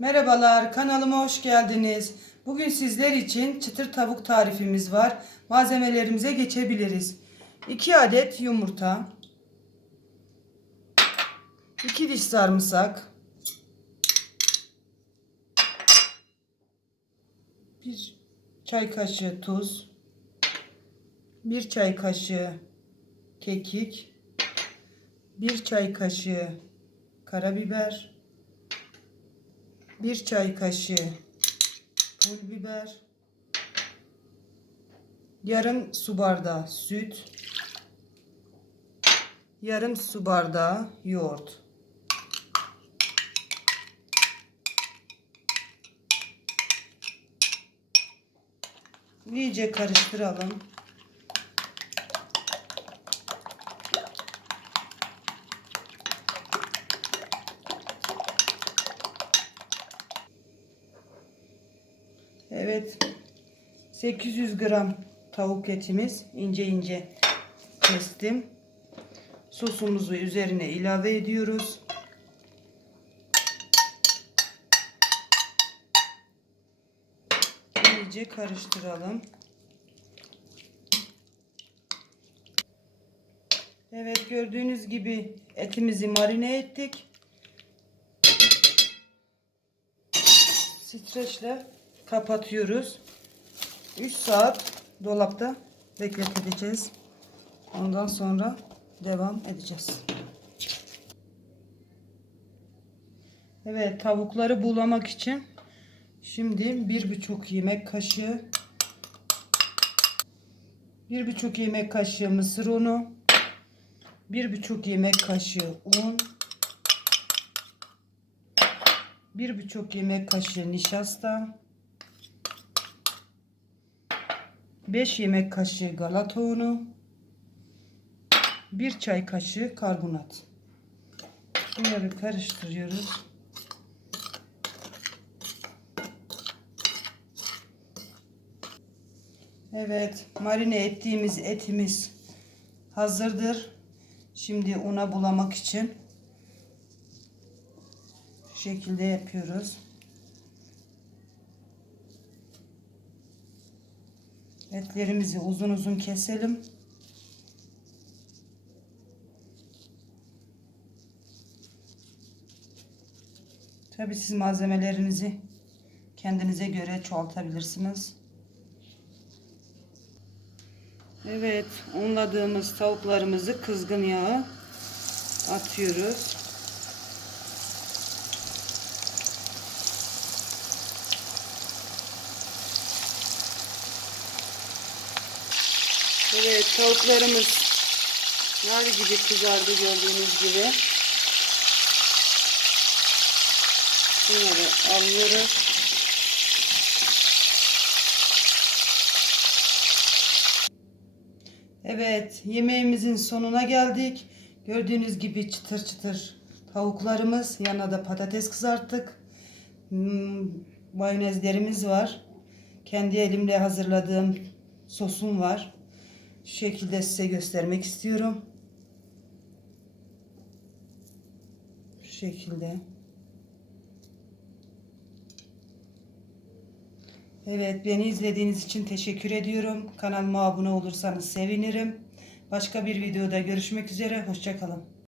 Merhabalar, kanalıma hoş geldiniz. Bugün sizler için çıtır tavuk tarifimiz var. Malzemelerimize geçebiliriz. 2 adet yumurta, 2 diş sarımsak, 1 çay kaşığı tuz, 1 çay kaşığı kekik, 1 çay kaşığı karabiber, 1 çay kaşığı pul biber, yarım su bardağı süt, yarım su bardağı yoğurt. İyice karıştıralım. Evet. 800 gram tavuk etimiz ince ince kestim. Sosumuzu üzerine ilave ediyoruz. İyice karıştıralım. Evet gördüğünüz gibi etimizi marine ettik. Streçle kapatıyoruz. 3 saat dolapta bekleteceğiz. Ondan sonra devam edeceğiz. Evet tavukları bulamak için şimdi bir buçuk yemek kaşığı bir buçuk yemek kaşığı mısır unu bir buçuk yemek kaşığı un bir buçuk yemek kaşığı nişasta 5 yemek kaşığı galata unu. 1 çay kaşığı karbonat. Bunları karıştırıyoruz. Evet marine ettiğimiz etimiz hazırdır. Şimdi una bulamak için şekilde yapıyoruz Etlerimizi uzun uzun keselim. Tabi siz malzemelerinizi kendinize göre çoğaltabilirsiniz. Evet, unladığımız tavuklarımızı kızgın yağa atıyoruz. Evet tavuklarımız nar gibi kızardı gördüğünüz gibi. Bunları alıyoruz. Evet yemeğimizin sonuna geldik. Gördüğünüz gibi çıtır çıtır tavuklarımız. Yanına da patates kızarttık. Hmm, mayonezlerimiz var. Kendi elimle hazırladığım sosum var. Şu şekilde size göstermek istiyorum. Şu şekilde. Evet beni izlediğiniz için teşekkür ediyorum. Kanalıma abone olursanız sevinirim. Başka bir videoda görüşmek üzere. Hoşçakalın.